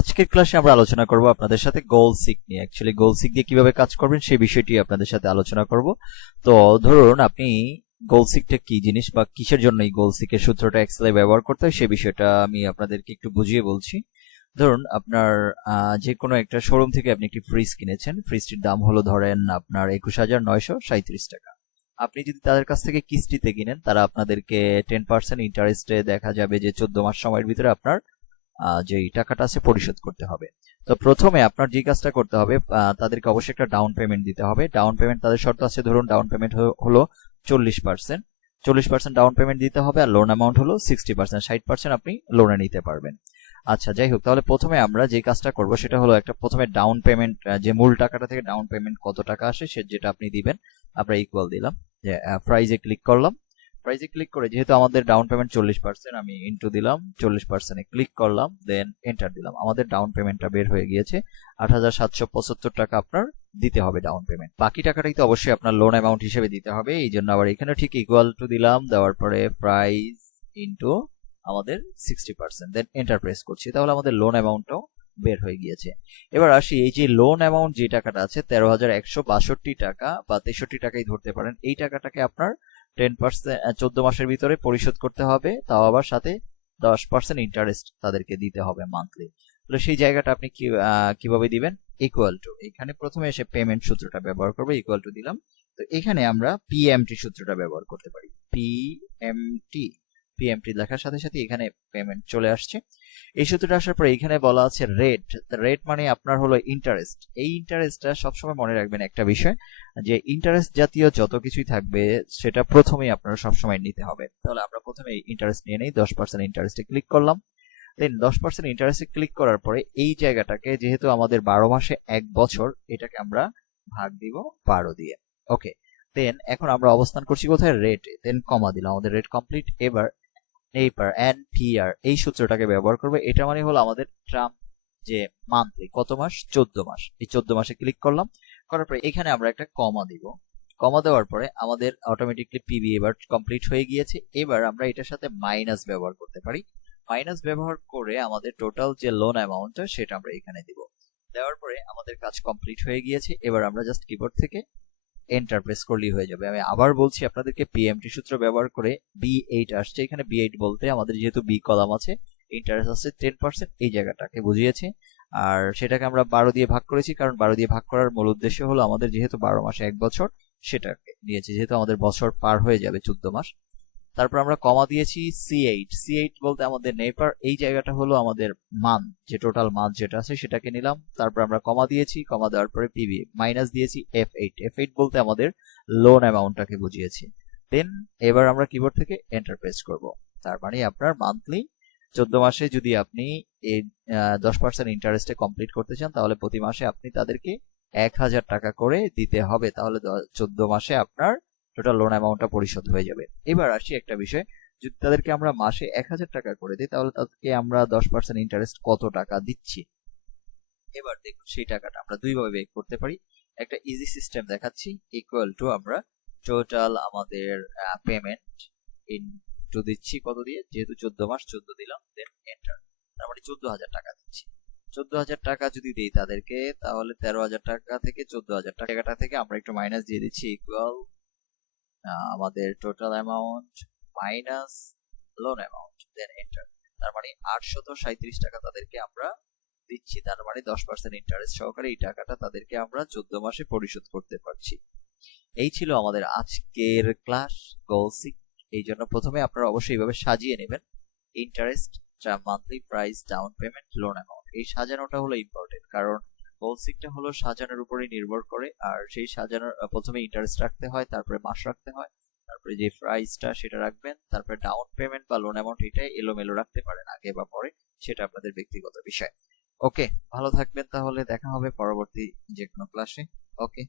আজকের ক্লাসে আমরা আলোচনা করব আপনাদের সাথে গোল সিক নিয়ে। অ্যাকচুয়ালি গোল সিক দিয়ে কিভাবে কাজ করবেন সেই বিষয়টি আপনাদের সাথে আলোচনা করব। তো ধরুন আপনি গোল সিকটা কি জিনিস বা কিসের জন্য এই গোল সিকের সূত্রটা এক্সেলে ব্যবহার করতে হয় সেই বিষয়টা আমি আপনাদেরকে একটু বুঝিয়ে বলছি। ধরুন আপনার যে কোনো একটা শোরুম থেকে আপনি একটি ফ্রিজ কিনেছেন, ফ্রিজটির দাম হলো ধরেন আপনার 21,937 টাকা। আপনি যদি তাদের কাছ থেকে কিস্তিতে কিনেন, তারা আপনাদেরকে 10% ইন্টারেস্টে দেখা যাবে যে 14 মাস সময়ের ভিতরে আপনার যে টাকাটা আছে পরিশোধ করতে হবে। তো প্রথমে আপনার যে কাজটা করতে হবে, তাদেরকে অবশ্যই একটা ডাউন পেমেন্ট দিতে হবে। ডাউন পেমেন্ট তাদের শর্ত আছে, ধরুন ডাউন পেমেন্ট হলো 40%। 40% ডাউন পেমেন্ট দিতে হবে, আর লোন অ্যামাউন্ট হলো 60%। 60% আপনি লোনে নিতে পারবেন। আচ্ছা, যাই হোক, তাহলে প্রথমে আমরা যে কাজটা করব সেটা হলো একটা প্রথমে ডাউন পেমেন্ট, যে মূল টাকাটা থেকে ডাউন পেমেন্ট কত টাকা আসে সে যেটা আপনি দিবেন, আমরা ইকুয়াল দিলাম, যে প্রাইজে ক্লিক করলাম। প্রাইজে ক্লিক করে যেহেতু আমাদের ডাউন পেমেন্ট 40%, আমি ইনটু দিলাম 40%-এ ক্লিক করলাম, দেন এন্টার দিলাম। আমাদের ডাউন পেমেন্টটা বের হয়ে গিয়েছে 8,775 টাকা আপনার দিতে হবে ডাউন পেমেন্ট। বাকি টাকাটাই তো অবশ্যই আপনার লোন অ্যামাউন্ট হিসেবে দিতে হবে, এই জন্য আবার এখানে ঠিক ইকুয়াল টু দিলাম, দেওয়ার পরে প্রাইস ইনটু আমাদের 60%, দেন এন্টার প্রেস করছি, তাহলে আমাদের লোন অ্যামাউন্টটাও বের হয়ে গিয়েছে। এবার আসি, এই যে লোন অ্যামাউন্ট যে টাকাটা আছে 13,162 টাকা বা 63 টাকাই ধরতে পারেন, এই টাকাটাকে আপনার 10% 14 মাসের ভিতরে পরিশোধ করতে হবে, তাও আবার সাথে 10% ইন্টারেস্ট তাদেরকে দিতে হবে মান্থলি। তাহলে সেই জায়গাটা আপনি কিভাবে দিবেন? ইকুয়াল টু, এখানে প্রথমে এসে পেমেন্ট সূত্রটা ব্যবহার করবো, ইকুয়াল টু দিলাম। তো এখানে আমরা পিএমটি সূত্রটা ব্যবহার করতে পারি। পিএমটি লেখার সাথে সাথে এখানে পেমেন্ট চলে আসছে। এই সূত্রটা আসার পরে এখানে বলা আছে রেট। রেট মানে আপনার হলো ইন্টারেস্ট। এই ইন্টারেস্টটা সবসময় মনে রাখবেন একটা বিষয়, যে ইন্টারেস্ট জাতীয় যত কিছুই থাকবে সেটা প্রথমেই আপনারা সবসময় নিতে হবে। তাহলে আমরা প্রথমে ইন্টারেস্ট নিয়ে নেই, 10% ইন্টারেস্টে ক্লিক করলাম। দেন 10% ইন্টারেস্টে ক্লিক করার পরে এই জায়গাটাকে, যেহেতু আমাদের 12 মাসে 1 বছর, এটাকে আমরা ভাগ দিব 12 দিয়ে। ওকে, দেন এখন আমরা অবস্থান করছি কোথায়? রেটে। দেন কমা দিলাম, আমাদের রেট কমপ্লিট। এবার নেইপার এন্ড পিআর এই সূত্রটাকে ব্যবহার করবে। এটা মানে হলো আমাদের টার্ম, যে মান্থলি কত মাস? 14 মাস। এই 14 মাসে ক্লিক করলাম, করার পরে এখানে আমরা একটা কমা দিব। কমা দেওয়ার পরে আমাদের অটোমেটিকলি পিবি এবার কমপ্লিট হয়ে গিয়েছে। এবার আমরা এটার সাথে মাইনাস ব্যবহার করতে পারি। মাইনাস ব্যবহার করে আমাদের টোটাল যে লোন অ্যামাউন্টটা সেটা আমরা এখানে দিব। দেওয়ার পরে আমাদের কাজ কমপ্লিট হয়ে গিয়েছে। এবার আমরা জাস্ট কিবোর্ড থেকে এন্টার প্রেস করলেই হয়ে যাবে। আমি আবার বলছি আপনাদেরকে, পিএমটি সূত্র ব্যবহার করে B8 আসছে। এখানে B8 বলতে আমাদের যেহেতু বি কলাম আছে, ইন্টারেস্ট আছে 10%, এই জায়গাটাকে বুঝিয়েছে। আর সেটাকে আমরা 12 দিয়ে ভাগ করেছি, কারণ 12 দিয়ে ভাগ করার মূল উদ্দেশ্য হলো আমাদের যেহেতু 12 মাসে 1 বছর, সেটাকে নিয়েছি, যেহেতু আমাদের বছর পার হয়ে যাবে 14 মাস। তারপর আমরা কমা দিয়েছি C8 বলতে আমাদের নেপার, এই জায়গাটা হলো আমাদের মান, যে টোটাল মান যেটা আছে সেটাকে নিলাম। তারপর আমরা কমা দিয়েছি, কমা দেওয়ার পরে পিবি মাইনাস দিয়েছি F8 বলতে আমাদের লোন অ্যামাউন্টটাকে বুঝিয়েছি। দেন এবার আমরা কিবোর্ড থেকে এন্টার প্রেস করব। তার মানে আপনার মান্থলি 14 মাসে যদি আপনি এই 10% ইন্টারেস্টে কমপ্লিট করতে চান, তাহলে প্রতি মাসে আপনি তাদেরকে 1,000 টাকা করে দিতে হবে। তাহলে 14 মাসে আপনার টোটাল লোন অ্যামাউন্টটা পরিশোধ হয়ে যাবে। এবার আসি একটা বিষয়, যদি তাদেরকে আমরা মাসে 1,000 টাকা করে দিই, তাহলে তাদেরকে আমরা 10% ইন্টারেস্ট কত টাকা দিচ্ছি। এবার দেখুন সেই টাকাটা আমরা দুইভাবে বের করতে পারি। একটা ইজি সিস্টেম দেখাচ্ছি, ইকুয়াল টু আমরা টোটাল আমাদের পেমেন্ট ইনটু দিচ্ছি কত দিয়ে, যেহেতু 14 মাস 14 দিলাম, দেন এন্টার। তার মানে 14,000 টাকা দিচ্ছি। 14,000 টাকা যদি দিই তাদেরকে, তাহলে 13,000 টাকা থেকে 14,000 টাকাটা থেকে আমরা একটু মাইনাস দিয়ে দিচ্ছি, ইকুয়াল আমাদের total amount minus loan amount, then enter. তার মানে 837 টাকা তাদেরকে আমরা দিচ্ছি। তার মানে 10% ইন্টারেস্ট সহকারে এই টাকাটা তাদেরকে আমরা 14 মাসে পরিশোধ করতে পারছি। এই ছিল আমাদের আজকের ক্লাস গোল সিক। এই জন্য প্রথমে আপনারা অবশ্যই এইভাবে সাজিয়ে নেবেন, interest, monthly price, down payment, loan amount. এই সাজানোটা হলো ইম্পর্টেন্ট, কারণ গোল সিকটা হলো সাজানোর উপরেই নির্ভর করে। আর সেই সাজানোর প্রথমে ইন্টারেস্ট রাখতে হয়, তারপরে মাস রাখতে হয়, তারপরে যে প্রাইসটা সেটা রাখবেন, তারপরে ডাউন পেমেন্ট বা লোন অ্যামাউন্ট এটাই এলোমেলো রাখতে পারেন আগে বা পরে, সেটা আপনাদের ব্যক্তিগত বিষয়। ওকে, ভালো থাকবেন, তাহলে দেখা হবে পরবর্তী যে কোনো ক্লাসে। ওকে।